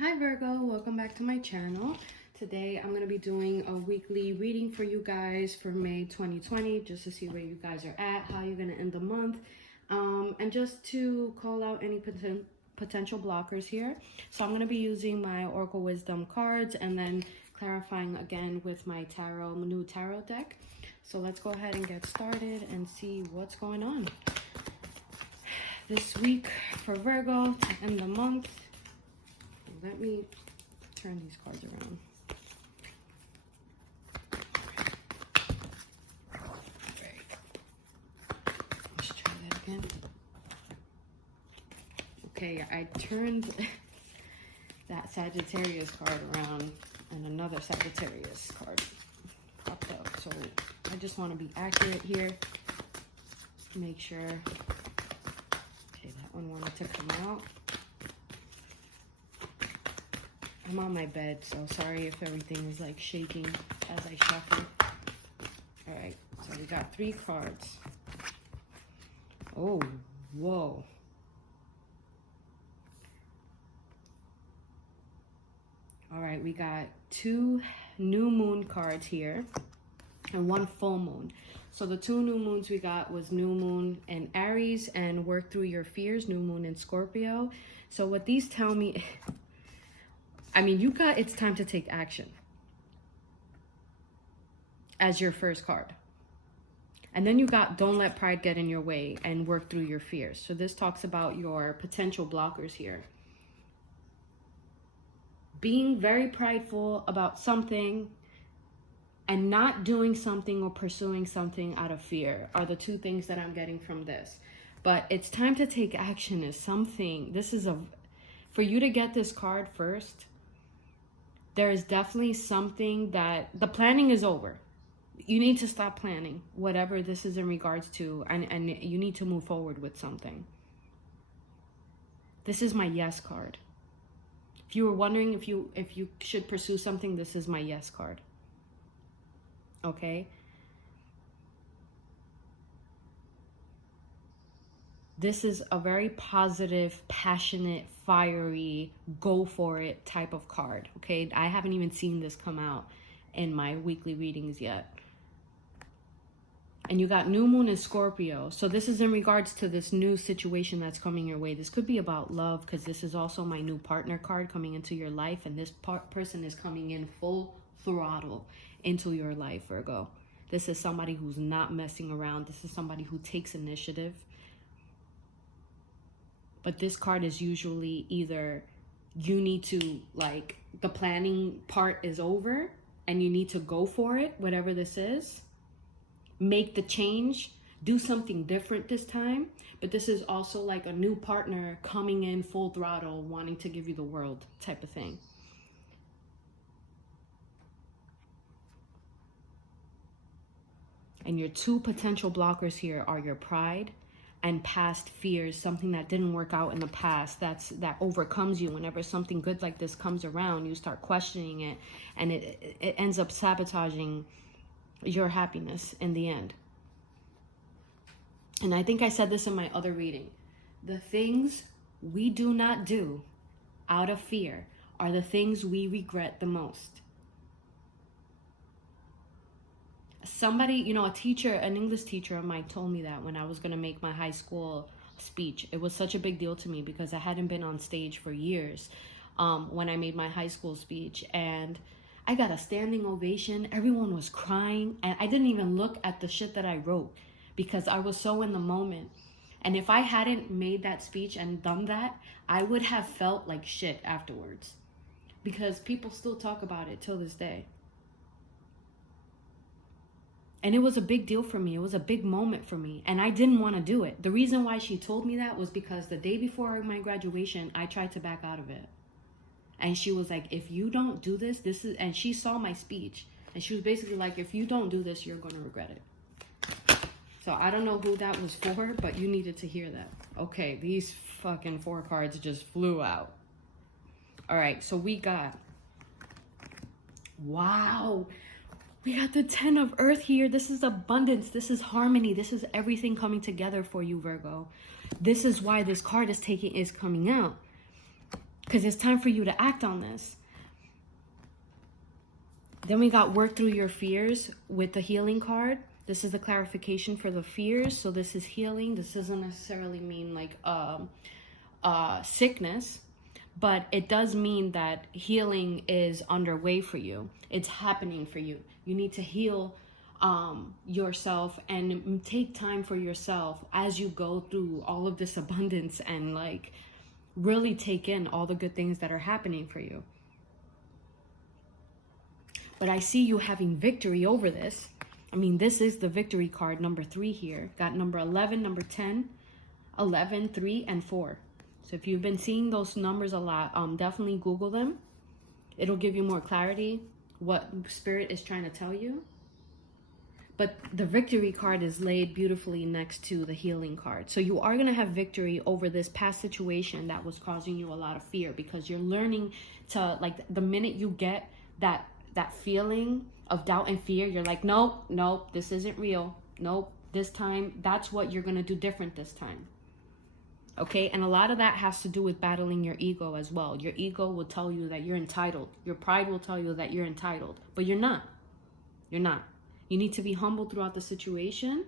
Hi Virgo, welcome back to my channel. Today I'm going to be doing a weekly reading for you guys for May 2020, just to see where you guys are at, how you're going to end the month, and just to call out any potential blockers here. So I'm going to be using my Oracle Wisdom cards and then clarifying again with my new tarot deck. So let's go ahead and get started and see what's going on this week for Virgo to end the month. Let me turn these cards around. Right. Let's try that again. Okay, I turned that Sagittarius card around and another Sagittarius card popped up. So I just want to be accurate here. Make sure. Okay, that one wanted to come out. I'm on my bed, so sorry if everything is like shaking as I shuffle. All right, so we got 3 cards. Oh, whoa. All right, we got 2 new moon cards here and 1 full moon. So the 2 new moons we got was new moon in Aries and work through your fears, new moon in Scorpio. So what these tell me, I mean, you got it's time to take action as your first card. And then you got don't let pride get in your way and work through your fears. So this talks about your potential blockers here. Being very prideful about something and not doing something or pursuing something out of fear are the 2 things that I'm getting from this. But it's time to take action is something. This is for you to get this card first. There is definitely something that the planning is over. You need to stop planning, whatever this is in regards to, and you need to move forward with something. This is my yes card. If you were wondering if you should pursue something, this is my yes card. Okay? This is a very positive, passionate, fiery, go for it type of card, okay? I haven't even seen this come out in my weekly readings yet. And you got new moon in Scorpio. So this is in regards to this new situation that's coming your way. This could be about love because this is also my new partner card coming into your life. And this person is coming in full throttle into your life, Virgo. This is somebody who's not messing around. This is somebody who takes initiative. But this card is usually either you need to, like, the planning part is over and you need to go for it, whatever this is. Make the change, do something different this time. But this is also like a new partner coming in full throttle, wanting to give you the world type of thing. And your 2 potential blockers here are your pride and past fears, something that didn't work out in the past that overcomes you. Whenever something good like this comes around, you start questioning it, and it ends up sabotaging your happiness in the end. And I think I said this in my other reading. The things we do not do out of fear are the things we regret the most. Somebody, a teacher, an English teacher of mine told me that when I was going to make my high school speech. It was such a big deal to me because I hadn't been on stage for years when I made my high school speech. And I got a standing ovation. Everyone was crying. And I didn't even look at the shit that I wrote because I was so in the moment. And if I hadn't made that speech and done that, I would have felt like shit afterwards. Because people still talk about it till this day. And it was a big deal for me. It was a big moment for me. And I didn't want to do it. The reason why she told me that was because the day before my graduation, I tried to back out of it. And she was like, if you don't do this, and she saw my speech. And she was basically like, if you don't do this, you're going to regret it. So I don't know who that was for, but you needed to hear that. Okay, these fucking 4 cards just flew out. All right, so we got, wow. We got the 10 of Earth here. This is abundance. This is harmony. This is everything coming together for you, Virgo. This is why this card is coming out. because it's time for you to act on this. Then we got work through your fears with the healing card. This is the clarification for the fears. So this is healing. This doesn't necessarily mean like sickness, but it does mean that healing is underway for you. It's happening for you. You need to heal yourself and take time for yourself as you go through all of this abundance, and like really take in all the good things that are happening for you. But I see you having victory over this. I mean, this is the victory card, number 3 here. Got number 11, number 10, 11, 3, and 4. So if you've been seeing those numbers a lot, definitely Google them. It'll give you more clarity what Spirit is trying to tell you. But the victory card is laid beautifully next to the healing card. So you are going to have victory over this past situation that was causing you a lot of fear, because you're learning to, like, the minute you get that feeling of doubt and fear, you're like, nope, this isn't real. Nope, this time, that's what you're going to do different this time. Okay, and a lot of that has to do with battling your ego as well. Your ego will tell you that you're entitled. Your pride will tell you that you're entitled, but you're not. You're not. You need to be humble throughout the situation.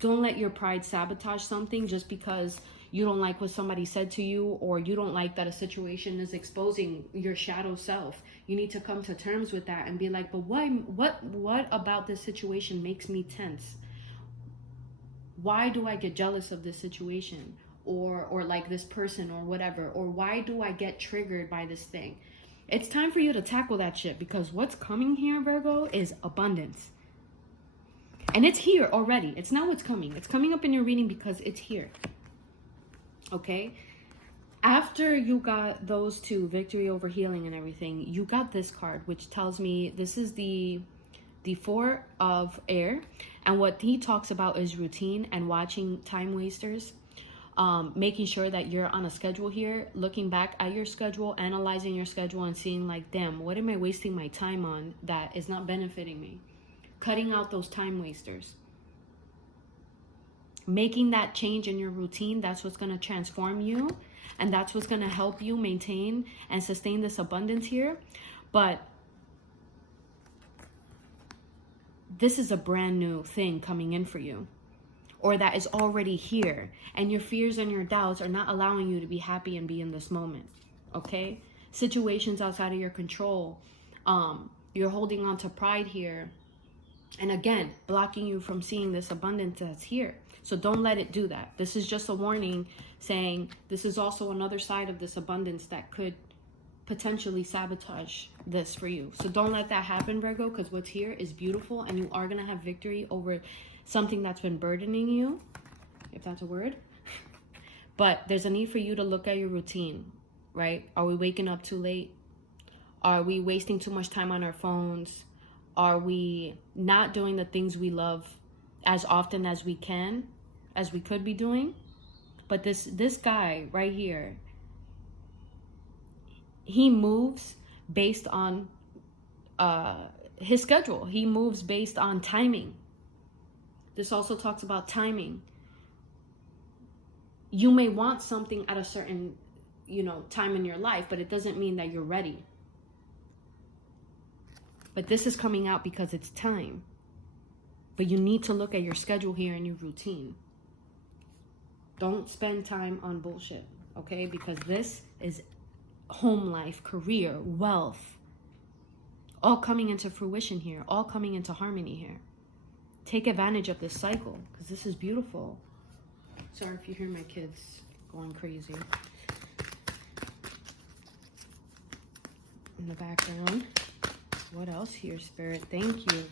Don't let your pride sabotage something just because you don't like what somebody said to you, or you don't like that a situation is exposing your shadow self. You need to come to terms with that and be like, but what about this situation makes me tense? Why do I get jealous of this situation, or like this person, or whatever? Or why do I get triggered by this thing? It's time for you to tackle that shit, because what's coming here, Virgo, is abundance. And it's here already. It's not what's coming. It's coming up in your reading because it's here. Okay? After you got those two, victory over healing and everything, you got this card, which tells me this is the 4 of air. And what he talks about is routine and watching time wasters. Making sure that you're on a schedule here, looking back at your schedule, analyzing your schedule, and seeing like, damn, what am I wasting my time on that is not benefiting me? Cutting out those time wasters. Making that change in your routine, that's what's going to transform you, and that's what's going to help you maintain and sustain this abundance here. But this is a brand new thing coming in for you, or that is already here, and your fears and your doubts are not allowing you to be happy and be in this moment. Okay? Situations outside of your control, you're holding on to pride here, and again, blocking you from seeing this abundance that's here. So don't let it do that. This is just a warning saying this is also another side of this abundance that could potentially sabotage this for you. So don't let that happen, Virgo, because what's here is beautiful, and you are going to have victory over something that's been burdening you, if that's a word. But there's a need for you to look at your routine, right? Are we waking up too late? Are we wasting too much time on our phones? Are we not doing the things we love as often as we can, as we could be doing? But this guy right here, he moves based on his schedule. He moves based on timing. This also talks about timing. You may want something at a certain, time in your life, but it doesn't mean that you're ready. But this is coming out because it's time. But you need to look at your schedule here and your routine. Don't spend time on bullshit, okay? Because this is home life, career, wealth, all coming into fruition here, all coming into harmony here. Take advantage of this cycle, because this is beautiful. Sorry if you hear my kids going crazy in the background. What else here, Spirit? Thank you.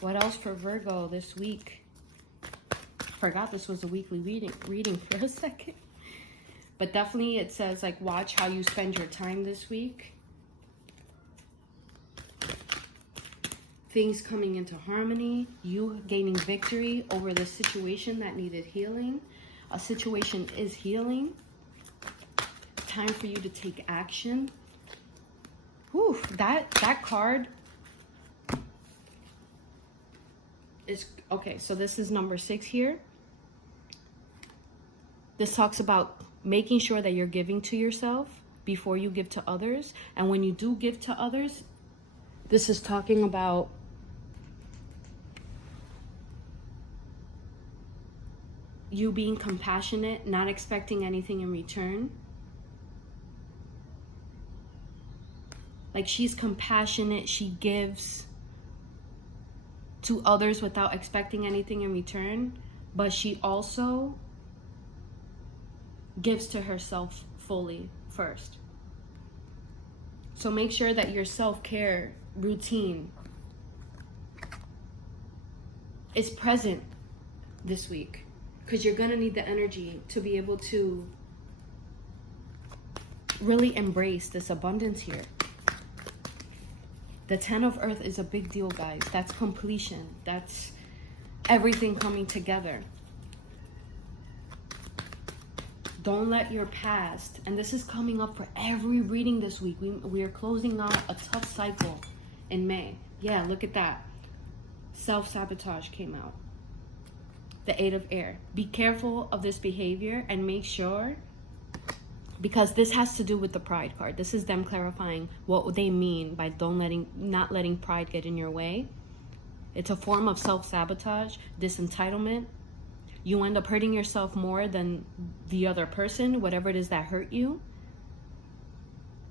What else for Virgo this week? Forgot this was a weekly reading for a second. But definitely it says, like, watch how you spend your time this week. Things coming into harmony. You gaining victory over the situation that needed healing. A situation is healing. Time for you to take action. Whew, that card is... Okay, so this is number 6 here. This talks about making sure that you're giving to yourself before you give to others. And when you do give to others, this is talking about you being compassionate, not expecting anything in return. Like, she's compassionate, she gives to others without expecting anything in return, but she also gives to herself fully first. So make sure that your self-care routine is present this week, because you're gonna need the energy to be able to really embrace this abundance here. The 10 of Earth is a big deal, guys. That's completion. That's everything coming together. Don't let your past, and this is coming up for every reading this week. We are closing out a tough cycle in May. Yeah, look at that. Self-sabotage came out. The 8 of Air. Be careful of this behavior and make sure, because this has to do with the Pride card. This is them clarifying what they mean by not letting pride get in your way. It's a form of self-sabotage, this entitlement. You end up hurting yourself more than the other person, whatever it is that hurt you,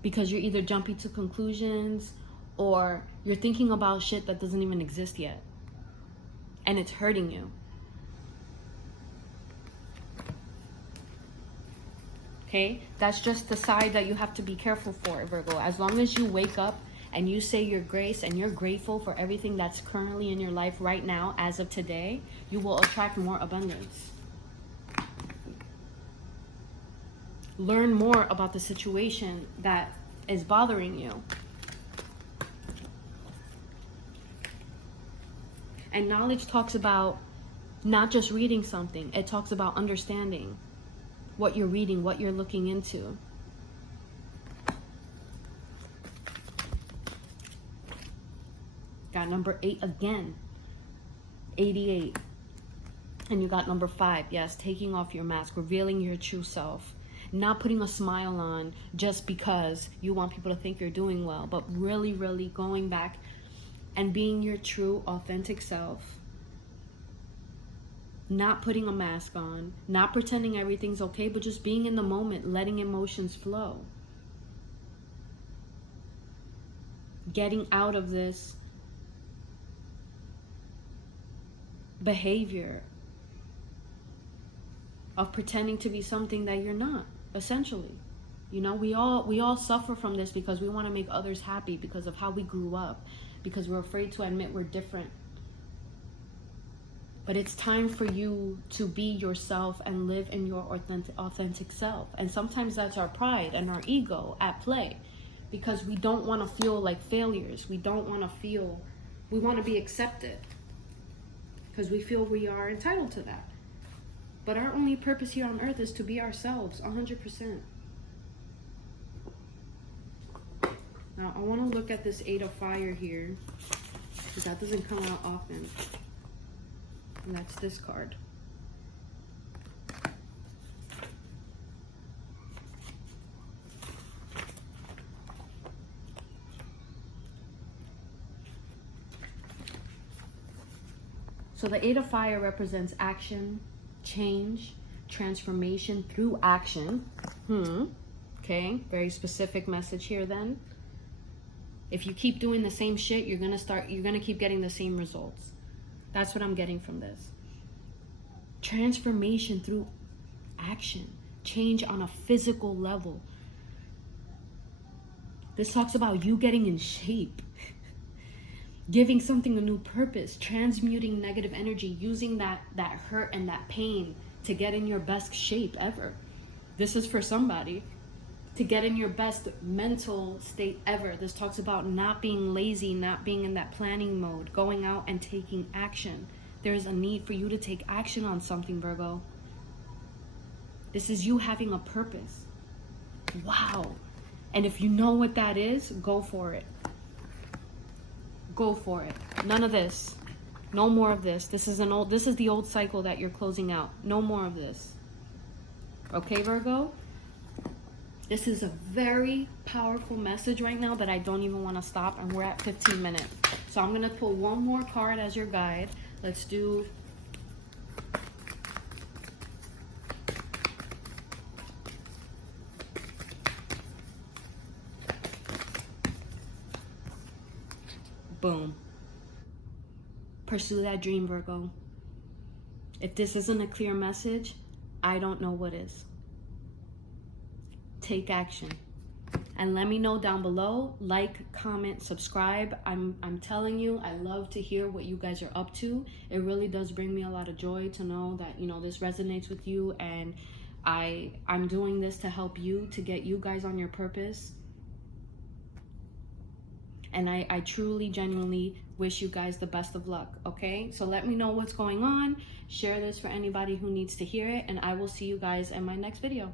because you're either jumping to conclusions or you're thinking about shit that doesn't even exist yet, and it's hurting you. Okay, that's just the side that you have to be careful for, Virgo. As long as you wake up and you say your grace and you're grateful for everything that's currently in your life right now, as of today, you will attract more abundance. Learn more about the situation that is bothering you. And knowledge talks about not just reading something, it talks about understanding what you're reading, what you're looking into. Got number 8 again. 88. And you got number 5. Yes, taking off your mask, revealing your true self. Not putting a smile on just because you want people to think you're doing well, but really, really going back and being your true, authentic self. Not putting a mask on, not pretending everything's okay, but just being in the moment, letting emotions flow. Getting out of this behavior of pretending to be something that you're not, essentially. You know, we all suffer from this because we want to make others happy because of how we grew up, because we're afraid to admit we're different. But it's time for you to be yourself and live in your authentic self. And sometimes that's our pride and our ego at play, because we don't want to feel like failures. We don't want to feel, we want to be accepted because we feel we are entitled to that. But our only purpose here on earth is to be ourselves 100%. Now I want to look at this 8 of Fire here, because that doesn't come out often. And that's this card. So the 8 of Fire represents action, change, transformation through action. Okay, very specific message here then. If you keep doing the same shit, you're gonna keep getting the same results. That's what I'm getting from this. Transformation through action. Change on a physical level. This talks about you getting in shape. Giving something a new purpose. Transmuting negative energy. Using that hurt and that pain to get in your best shape ever. This is for somebody. To get in your best mental state ever. This talks about not being lazy, not being in that planning mode, going out and taking action. There is a need for you to take action on something, Virgo. This is you having a purpose. Wow. And if you know what that is, go for it. Go for it. None of this. No more of this. This is the old cycle that you're closing out. No more of this. Okay, Virgo? This is a very powerful message right now that I don't even want to stop, and we're at 15 minutes. So I'm going to pull one more card as your guide. Let's do boom. Pursue that dream, Virgo. If this isn't a clear message, I don't know what is. Take action. And let me know down below. Like, comment, subscribe. I'm telling you, I love to hear what you guys are up to. It really does bring me a lot of joy to know that, you know, this resonates with you, and I'm doing this to help you, to get you guys on your purpose. And I truly, genuinely wish you guys the best of luck, okay? So let me know what's going on. Share this for anybody who needs to hear it, and I will see you guys in my next video.